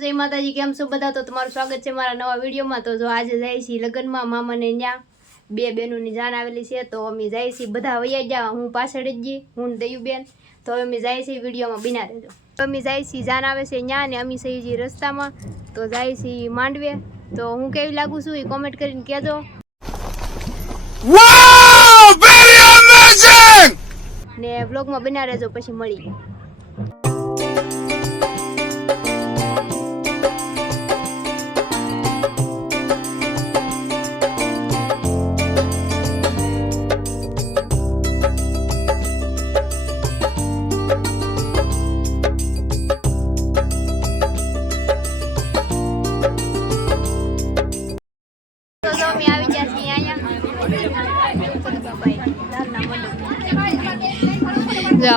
જય માતાજી, કેમ છો બધા? તો તમારું સ્વાગત છે મારા નવા વિડીયોમાં। તો જો આજે જાય છે લગ્નમાં મામાને ત્યાં બે બહેનોની જાન આવેલી છે, તો અમે જાય છે બધા વૈયા ગયા, હું પાછળ જ ગઈ, હું દયુબેન। તો અમે જાય છે વિડીયોમાં બિના રહેજો। તો અમે જાય છે જાન આવે છે ત્યાં ને અમે સહી જઈ રસ્તામાં, તો જાય છે માંડવે। તો હું કેવી લાગુ છું એ કોમેન્ટ કરીને કહેજો। વાવ, વેરી અમેઝિંગ ને વ્લોગમાં બિના રહેજો, પછી મળી।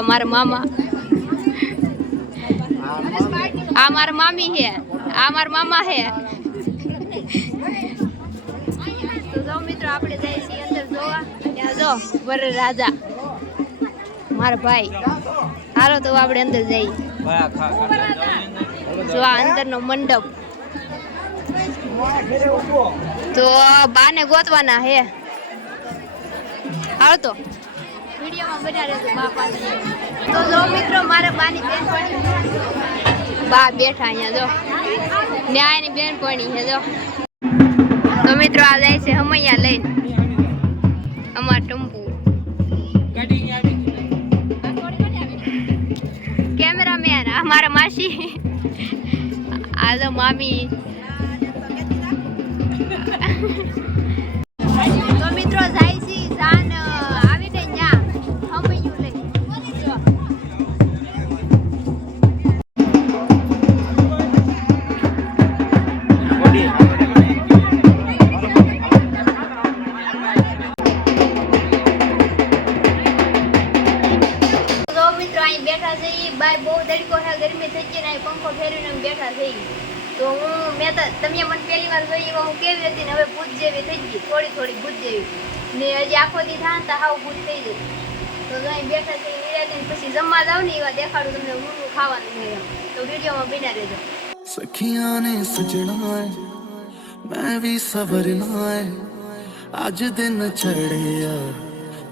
मार मामा मार मामी है मार मामा है। तो जो मित्रों आपणे जाई छी अंदर जोवा, ત્યાં જો वर राजा मार भाई। हालो तो आपणे अंदर जाई। जो अंदर नो मंडप, तो बाने गोतवाना है। हालो तो वीडियो में बना रहे तो बा पास। तो जो मित्रों मारे बानी बेन पड़ी बा बैठा अहिया जो न्याय नी बेन पड़ी है जो। तो मित्रों आ जाए से हम अहिया लई अमार टम्पू कैमरामैन हमारा मासी आज मामी। तो मित्रों जाए सी जान बैठा से बाय बहुत तड़को है, गर्मी થઈ ગઈ ને પંખો ફેરવીને બેઠા થઈ। તો હું મે તો તમે મને પહેલી વાર જોઈ એમાં હું કેવી હતી ને હવે ભૂત જેવી થઈ ગઈ, થોડી થોડી ભૂત જેવી ને હજી આખો દી થાન તો હાવ ભૂત થઈ ગઈ। તો અહીં બેઠા થઈ વિરાતીને પછી જમવા જાવ ને એવા દેખાડું તમને હું ખાવાનું છે એમ। તો વિડીયોમાં બિના રહેજો। सखियां ने सजना है मैं भी सवरना है, आज दिन चढ़े यार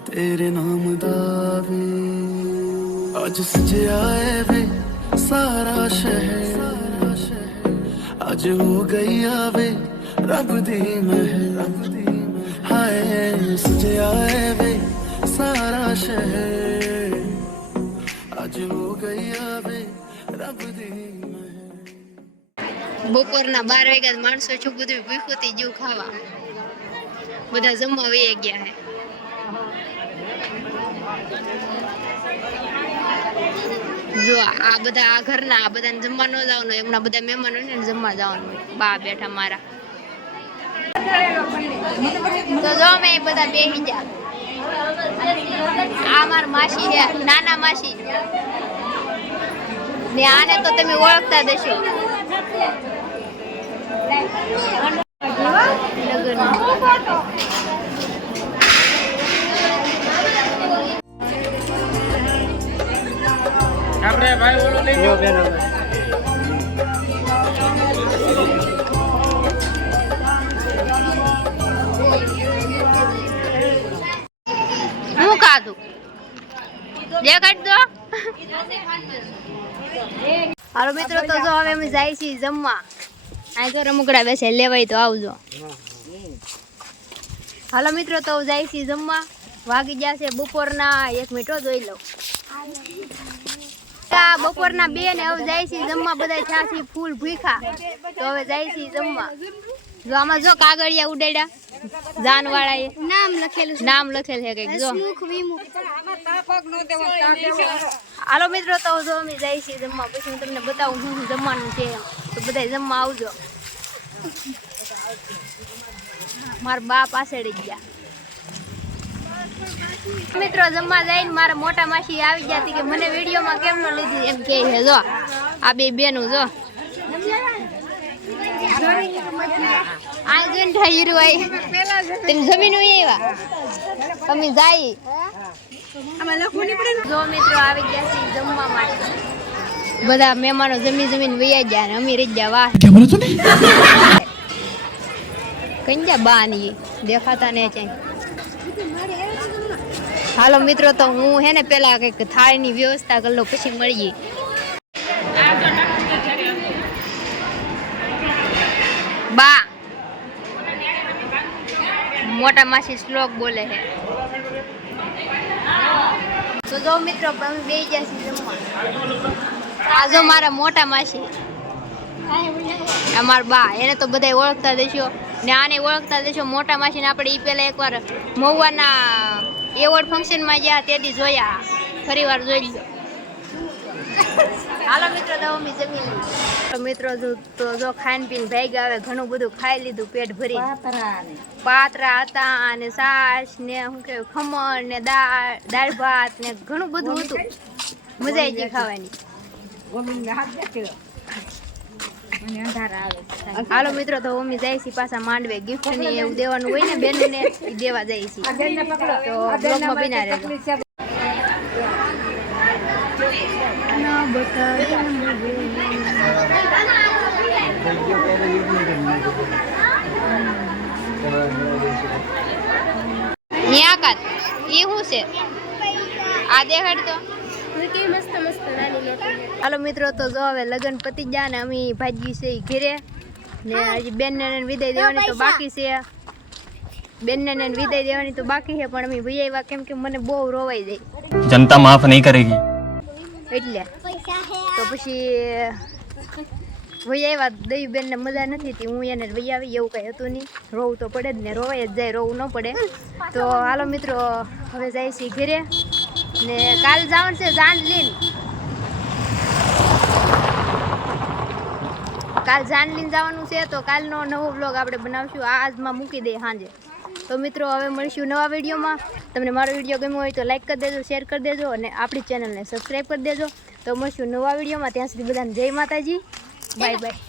तेरे नाम दावे। आज सजया है वे सारा शहर, आज हो गई आवे रब दी महल। हाय सजया है वे सारा शहर, आज हो गई आवे रब दी महल। બપોરના 12 વાગ્યા માણસો છું બધું ભૂખોતી જેવું ખાવા, બધા જમવા વહી ગયા હે। જો આ બધા આ ઘરના આ બધાને જમવા ન જવાનું, એમના બધા મહેમાનો ને જમવા જવાનું। બા બેઠા મારા, તો જો અમે બધા બેસી ગયા। આ માર માસી છે, નાના માસી ને આને તો તમે ઓળખતા દેશો। આપણે ભાઈ ઓલો લઈ લો બેન। હું કાધું દેખાડ દો। હાલો મિત્રો, તો જો હવે અમે જાય છીએ જમવા। આ તો રમકડા બેસે લેવાય તો આવજો। હાલો મિત્રો, તો જાય છીએ જમવા। વાગી ગયા છે બપોરના 1 મિનિટ જોઈ લઉં। બપોરના 2 ને હવે જાય છે જમવા, બધા છાસી ફૂલ ભૂખા। તો હવે જાય છે જમવા। જો આમાં જો કાગળિયા ઉડાડ્યા જાનવાળાએ નામ લખેલ છે કઈક જો। હાલો મિત્રો, તો જો અમે જાય છે જમવા, પછી હું તમને બતાવું શું જમવાનું છે, તો બધા જમવા આવજો। મારા બા પાછળ જ ગયા। મિત્રો જમવા જઈને મારા મોટા માસી આવી ગયા હતી કે મને વિડીયોમાં કેમ ન લીધી એમ કહે છે। જો આ બે બેનું જો આ જન ઠાયરું આઈ તેમ જમીન હોય એવા અમે જાય। જો મિત્રો આવી ગયા છે જમવા માટે। બધા મહેમાનો જમીન વૈયા ગયા ને અમે રહી ગયા વાહ કઈ ગયા બા ની દેખાતા ને છે. હાલો મિત્રો તો હું હે ને પેલા કઈક થાળીની વ્યવસ્થા કરી લઉં પછી મળીએ. બા મોટા માસી શ્લોક બોલે છે. તો જો મિત્રો અમે બે ગયા છીએ જમવા. આ જો મારા મોટા માસી અમારા બા એને તો બધા ઓળખતા દેશો ને આને ઓળખતા દેશો. મોટા માસીને આપણે એ પહેલા એકવાર મહુવાના એવોર્ડ ફંક્શનમાં ગયા તેથી જોયા, ફરી વાર જોઈ લીધો. હાલો મિત્રો તો અમે જમી લીધું. મિત્રો તો જો ખાઈને પીને ભાઈ આવે ઘણું બધું ખાઈ લીધું પેટ ભરી. પાતરા હતા અને છાશ ને શું કહેવાય ખમણ ને દાળ ભાત ને ઘણું બધું હતું. મજા આવી ગઈ ખાવાની. હાલો મિત્રો તો મમ્મી જાય છે પાછા માંડવે ગિફ્ટ ને એવું દેવાનું હોય ને બેન ને દેવા જાય છે. તો બ્લોગમાં બિના રહેજો. ઈ શું છે આ દેખાડ તો. હાલો મિત્રો તો જો હવે લગ્ન પતી ગયા ને અમે ભાજી છે ઘેરે ને હજી બેનને વિદાય દેવાની તો બાકી છે. બેનને વિદાય દેવાની તો બાકી છે પણ અમે ભઈ આવ્યા કેમ કે મને બહુ રોવાઈ જાય. जनता माफ नहीं करेगी એટલે તો પછી ભઈ આવ્યા. દઈ બેનને મજા નથી હતી હું એને ભઈ આવી એવું કઈ હતું નહીં. રોવું તો પડે જ ને રોવાય જ જાય, રોવું ન પડે. તો હાલો મિત્રો હવે જાય છે ઘેરે ને કાલ જવાનું છે જાન લઈને. કાલ જાન લઈને જવાનું છે તો કાલનો નવો વ્લોગ આપણે બનાવશું. આજમાં મૂકી દઈએ સાંજે. તો મિત્રો હવે મળીશું નવા વિડીયોમાં. તમને મારો વિડીયો ગમ્યો હોય તો લાઈક કરી દેજો, શેર કરી દેજો અને આપણી ચેનલને સબસ્ક્રાઈબ કરી દેજો. તો મળીશું નવા વિડીયોમાં. ત્યાં સુધી બધાને જય માતાજી. Bye bye.